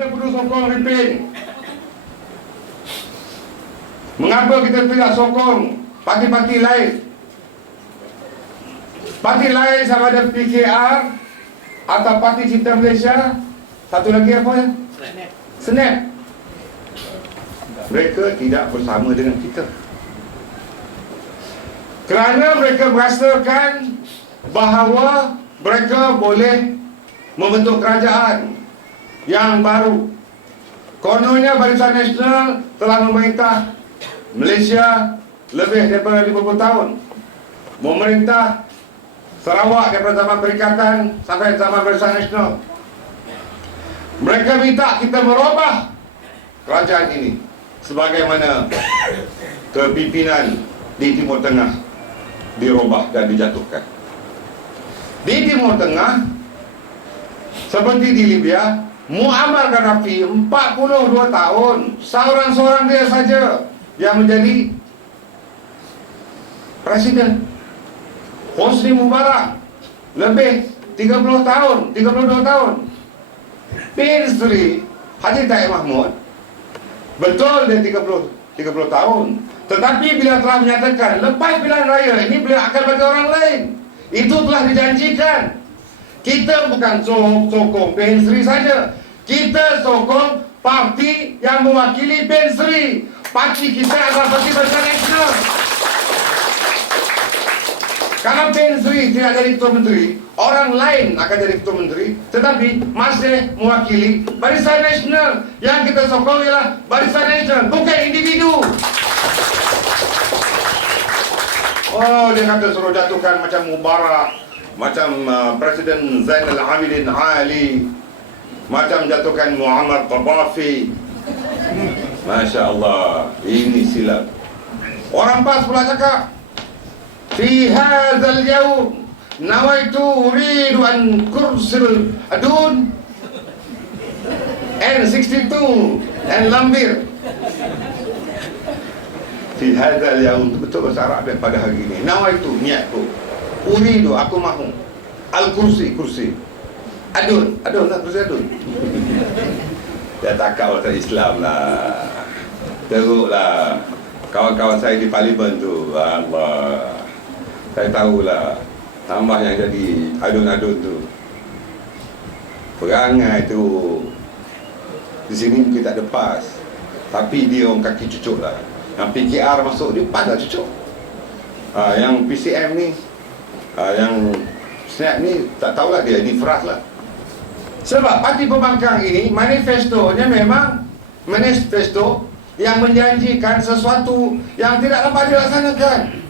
kita perlu sokong repair? Mengapa kita tidak sokong parti-parti lain? Parti lain sama ada PKR atau Parti Cinta Malaysia, satu lagi apa ya? Snap. Mereka tidak bersama dengan kita. Kerana mereka merasakan bahawa mereka boleh membentuk kerajaan yang baru. Kononnya Barisan Nasional telah memerintah Malaysia lebih daripada 50 tahun. Memerintah Sarawak daripada zaman perikatan sampai zaman Barisan Nasional. Mereka minta kita merubah kerajaan ini sebagaimana kepimpinan di Timur Tengah dirubah dan dijatuhkan. Di Timur Tengah seperti di Libya, Muammar Gaddafi 42 tahun, seorang-seorang dia saja yang menjadi presiden. Hosni Mubarak lebih 30 tahun, 32 tahun. Bin Sri Haji Taib Mahmud betul dia 30 30 tahun. Tetapi bila telah menyatakan lepas pilihan raya ini beliau akan bagi orang lain. Itu telah dijanjikan. Kita bukan sokong Ben Sri saja. Kita sokong parti yang mewakili Ben Sri. Parti kita adalah Parti Barisan Nasional. Kalau Ben Sri tidak jadi Ketua Menteri, orang lain akan jadi Ketua Menteri, tetapi masih mewakili Barisan Nasional. Yang kita sokong ialah Barisan Nasional, bukan individu. Oh, dia kata suruh jatuhkan macam Mubarak, macam uh, Presiden Zainal Abidin Ali, macam jatuhkan Muhammad Qabafi Masya Allah Ini silap. Orang pas pula cakap Fi hazal yaum Nawaitu uridu an kursil adun. N62 N Lambir. Fi hazal ya untuk betul bahasa Arab pada hari ini. Nawaitu niatku. Uridu aku mahu. Al kursi kursi adun adun lah kursi adun dia takut orang Islam lah. Teruk lah. Kawan-kawan saya di parlimen tu Allah saya tahulah tambah yang jadi adun-adun tu. Perangai tu. Di sini mungkin tak ada pas. Tapi dia orang kaki cucuk lah. Yang PKR masuk dia pas dah cucuk. Ha, yang PCM ni ha, yang snap ni tak tahulah dia ni feras lah sebab parti pembangkang ini manifestonya memang manifesto yang menjanjikan sesuatu yang tidak dapat dilaksanakan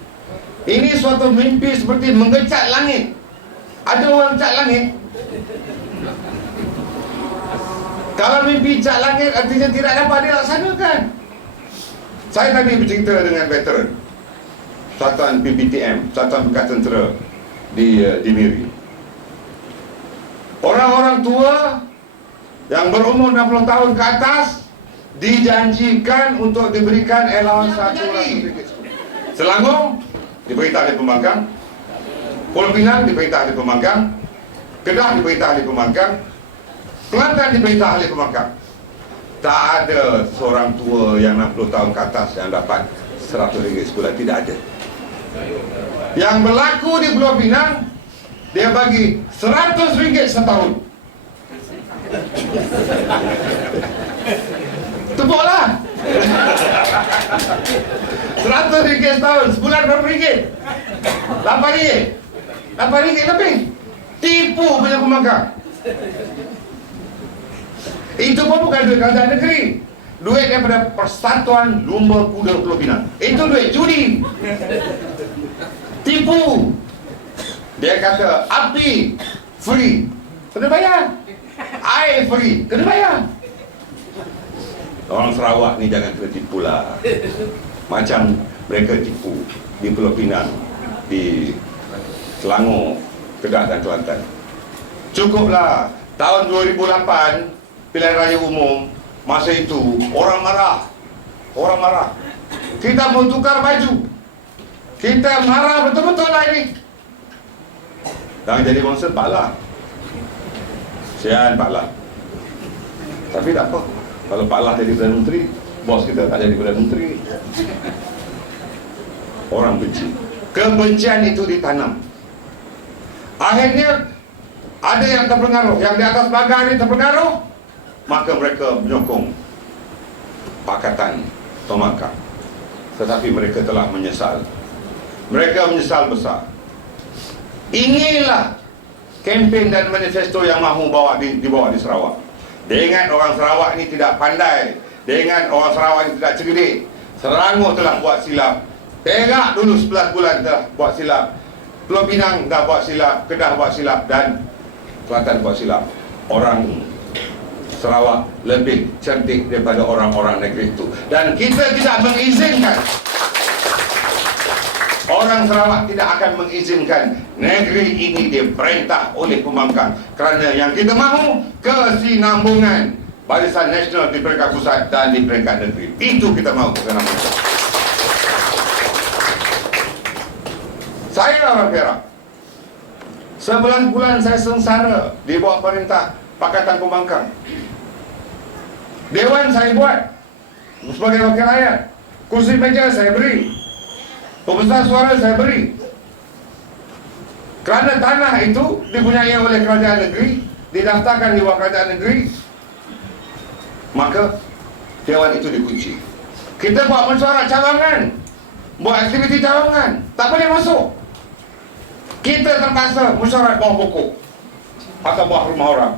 ini suatu mimpi seperti mengecat langit. Ada orang cat langit? Kalau mimpi cat langit artinya tidak dapat dilaksanakan. Saya tadi bercerita dengan veteran Satuan PPTM, Satuan Bekas Tentera di uh, di Miri. Orang-orang tua yang berumur 60 tahun ke atas dijanjikan untuk diberikan allowance satu ringgit. Selangor diperintah oleh pembangkang Pulau Pinang diperintah oleh pembangkang Kedah diperintah oleh pembangkang Kelantan diperintah oleh pembangkang Tak ada seorang tua yang 60 tahun ke atas yang dapat 100 ringgit sebulan. Tidak ada. Yang berlaku di Pulau Pinang Dia bagi 100 ringgit setahun. Tepuklah Seratus ringgit setahun. Sebulan berapa ringgit? Lapan ringgit. Lapan ringgit lebih. Tipu punya pembangkang Itu pun bukan duit kerajaan negeri. Duit daripada Persatuan Lumba Kuda Pulau Pinang. Itu duit judi. Tipu Dia kata api free. Kena bayar. Air free. Kena bayar. Orang Sarawak ni jangan kena tipu lah. Macam mereka tipu Di Pulau Pinang Di Selangor Kedah dan Kelantan. Cukuplah Tahun 2008 Pilihan Raya Umum Masa itu Orang marah. Orang marah. Kita mau tukar baju. Kita marah betul-betul lah ini Dan jadi bangsa Pak lah Sian Pak lah Tapi tak apa. Kalau Pak Lah jadi Perdana Menteri, bos kita tak jadi Perdana Menteri. Orang benci. Kebencian itu ditanam. Akhirnya ada yang terpengaruh, yang di atas pagar ini terpengaruh, maka mereka menyokong Pakatan Tomaka. Tetapi mereka telah menyesal. Mereka menyesal besar. Inilah kempen dan manifesto yang mahu bawa di, dibawa di Sarawak. Dengan orang Sarawak ini tidak pandai, dengan orang Sarawak ini tidak cerdik. Selangor telah buat silap. Perak dulu 11 bulan telah buat silap. Pulau Pinang dah buat silap, Kedah buat silap dan Kelantan buat silap. Orang Sarawak lebih cerdik daripada orang-orang negeri itu. Dan kita tidak mengizinkan Orang Sarawak tidak akan mengizinkan negeri ini diperintah oleh pembangkang kerana yang kita mahu kesinambungan barisan nasional di peringkat pusat dan di peringkat negeri. Itu kita mahu kesinambungan. Saya orang Perak. Sebelas bulan saya sengsara di bawah perintah Pakatan Pembangkang. Dewan saya buat sebagai wakil rakyat. Kursi meja saya beri. Pembesar suara saya beri. Kerana tanah itu dipunyai oleh kerajaan negeri, didaftarkan di bawah kerajaan negeri, maka dewan itu dikunci. Kita buat mesyuarat cawangan, buat aktiviti cawangan, tak boleh masuk. Kita terpaksa mesyuarat bawah pokok atau bawah rumah orang.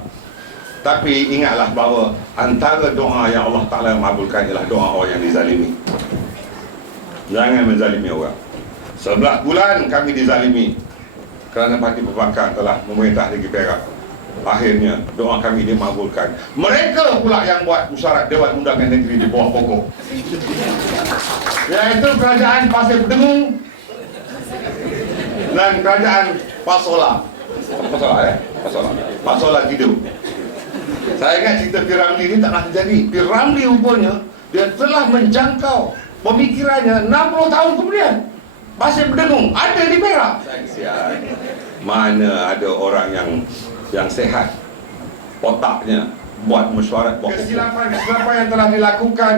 Tapi ingatlah bahawa antara doa yang Allah Ta'ala mengabulkan ialah doa orang yang dizalimi. Jangan menzalimi orang. Sebelah bulan kami dizalimi kerana parti pembangkang telah memerintah negeri Perak. Akhirnya doa kami dimabulkan. Mereka pula yang buat musyarat Dewan Undangan Negeri di bawah pokok. Iaitu kerajaan Pasir Dengung dan kerajaan Pasola. Pasola eh? Pasola. Pasola Kidul. Saya ingat cerita Piramli ini tak nak terjadi. Piramli rupanya dia telah menjangkau pemikirannya 60 tahun kemudian. Masih berdengung. Ada di Perak. Mana ada orang yang yang sehat otaknya buat mesyuarat buat kesilapan-kesilapan yang telah dilakukan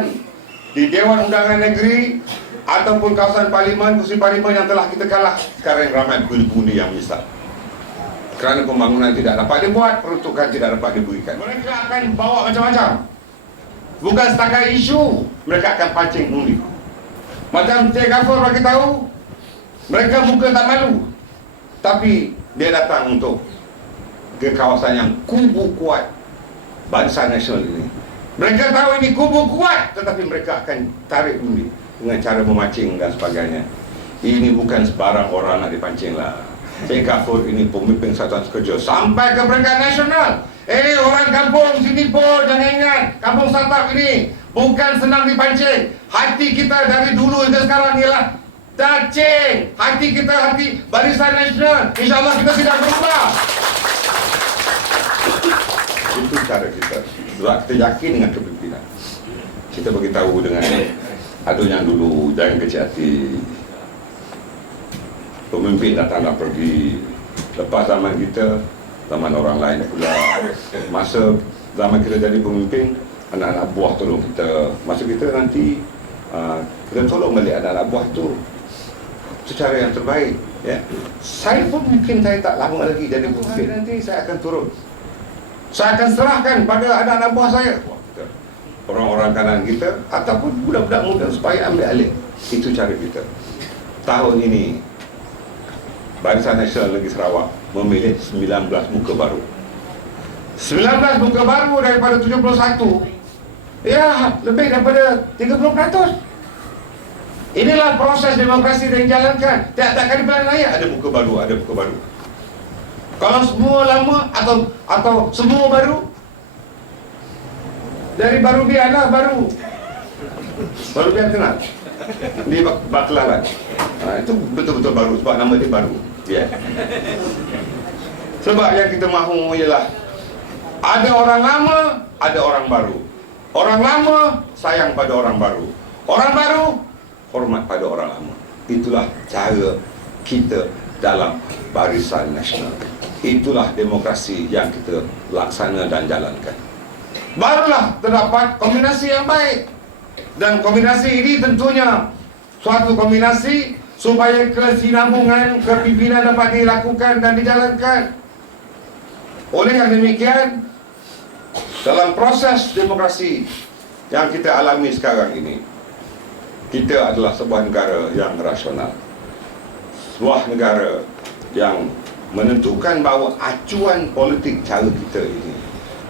di Dewan Undangan Negeri ataupun kawasan parlimen, kursi parlimen yang telah kita kalah sekarang ramai pundi-pundi yang menyesal kerana pembangunan tidak dapat dibuat, peruntukan tidak dapat diberikan. Mereka akan bawa macam-macam. Bukan setakat isu, mereka akan pancing undi. Macam Cik Gafur bagi tahu, mereka muka tak malu. Tapi dia datang untuk ke kawasan yang kubu kuat bangsa nasional ini. Mereka tahu ini kubu kuat, tetapi mereka akan tarik undi dengan cara memancing dan sebagainya. Ini bukan sebarang orang nak dipancing lah. Cik Gafur ini pemimpin satuan kerja sampai ke peringkat nasional. Eh orang kampung sini pun jangan ingat kampung Satap ini bukan senang dipancing. Hati kita dari dulu hingga sekarang ialah cacing. Hati kita hati barisan nasional. InsyaAllah kita tidak berubah. Itu cara kita. Sebab kita yakin dengan kepimpinan. Kita beritahu dengan aduh yang dulu jangan kecil hati pemimpin datang nak pergi lepas zaman kita zaman orang lain pula masa zaman kita jadi pemimpin anak-anak buah tolong kita masa kita nanti uh, kita tolong balik anak-anak buah tu secara yang terbaik ya. saya pun mungkin saya tak lama lagi jadi pemimpin nanti saya akan turun saya akan serahkan pada anak-anak buah saya orang-orang kanan kita ataupun budak-budak muda supaya ambil alih itu cara kita tahun ini Barisan Nasional Negeri Sarawak memilih 19 muka baru. 19 muka baru daripada 71. Ya, lebih daripada 30%. Inilah proses demokrasi yang dijalankan. Tiap-tiap kali pilihan raya ada muka baru, ada muka baru. Kalau semua lama atau atau semua baru dari baru biarlah baru. Baru biar kenal. Di Baklaran. Ha, itu betul-betul baru sebab nama dia baru. Ya. Sebab yang kita mahu ialah ada orang lama, ada orang baru. Orang lama sayang pada orang baru. Orang baru hormat pada orang lama. Itulah cara kita dalam barisan nasional. Itulah demokrasi yang kita laksana dan jalankan. barulah terdapat kombinasi yang baik. Dan kombinasi ini tentunya suatu kombinasi supaya kesinambungan kepimpinan dapat dilakukan dan dijalankan. Oleh yang demikian, dalam proses demokrasi yang kita alami sekarang ini, kita adalah sebuah negara yang rasional. Sebuah negara yang menentukan bahawa acuan politik cara kita ini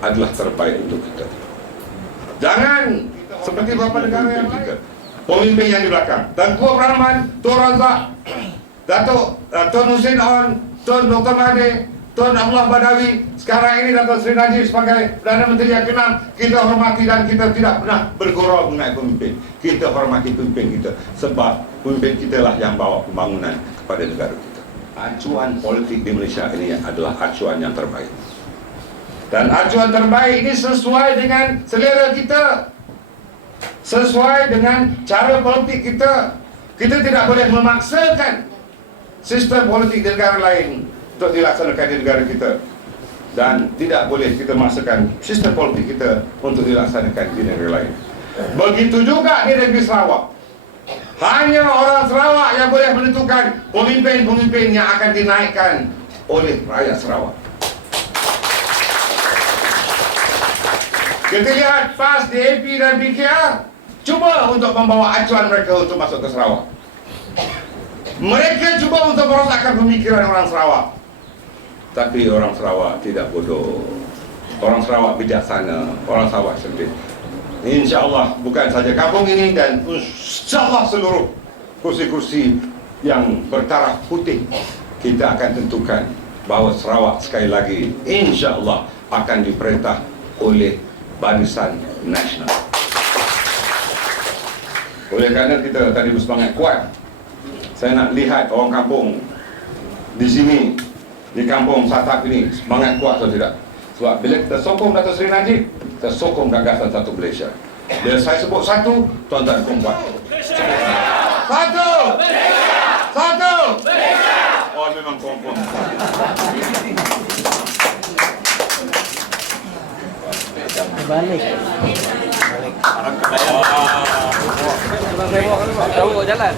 adalah terbaik untuk kita. Jangan seperti beberapa negara yang lain. Pemimpin yang di belakang. Tengku Rahman, Tun Razak, Datuk uh, Tun Hussein On, Tun Dr. Mahathir, Tun Abdullah Badawi, sekarang ini Datuk Seri Najib sebagai Perdana Menteri yang ke-6, kita hormati dan kita tidak pernah bergurau mengenai pemimpin. Kita hormati pemimpin kita sebab pemimpin kita lah yang bawa pembangunan kepada negara kita. Acuan politik di Malaysia ini adalah acuan yang terbaik. Dan acuan terbaik ini sesuai dengan selera kita. Sesuai dengan cara politik kita. Kita tidak boleh memaksakan sistem politik di negara lain untuk dilaksanakan di negara kita. Dan tidak boleh kita memaksakan sistem politik kita untuk dilaksanakan di negara lain. Begitu juga di negeri Sarawak. Hanya orang Sarawak yang boleh menentukan pemimpin-pemimpin yang akan dinaikkan oleh rakyat Sarawak. Kita lihat PAS, DAP dan BKR cuba untuk membawa acuan mereka untuk masuk ke Sarawak. Mereka cuba untuk merosakkan pemikiran orang Sarawak. Tapi orang Sarawak tidak bodoh. Orang Sarawak bijaksana, orang Sarawak cerdik. InsyaAllah bukan saja kampung ini dan insyaAllah seluruh kursi-kursi yang bertaraf putih kita akan tentukan bahawa Sarawak sekali lagi insyaAllah akan diperintah oleh Barisan Nasional. Oleh kerana kita tadi bersemangat kuat, saya nak lihat orang kampung di sini, di kampung Satap ini semangat kuat atau tidak. Sebab bila kita sokong Dato' Seri Najib, kita sokong gagasan satu Malaysia. Bila saya sebut satu, tuan-tuan kumpul. Satu! Satu! Oh, memang kumpul. Balik. Tahu kau jalan.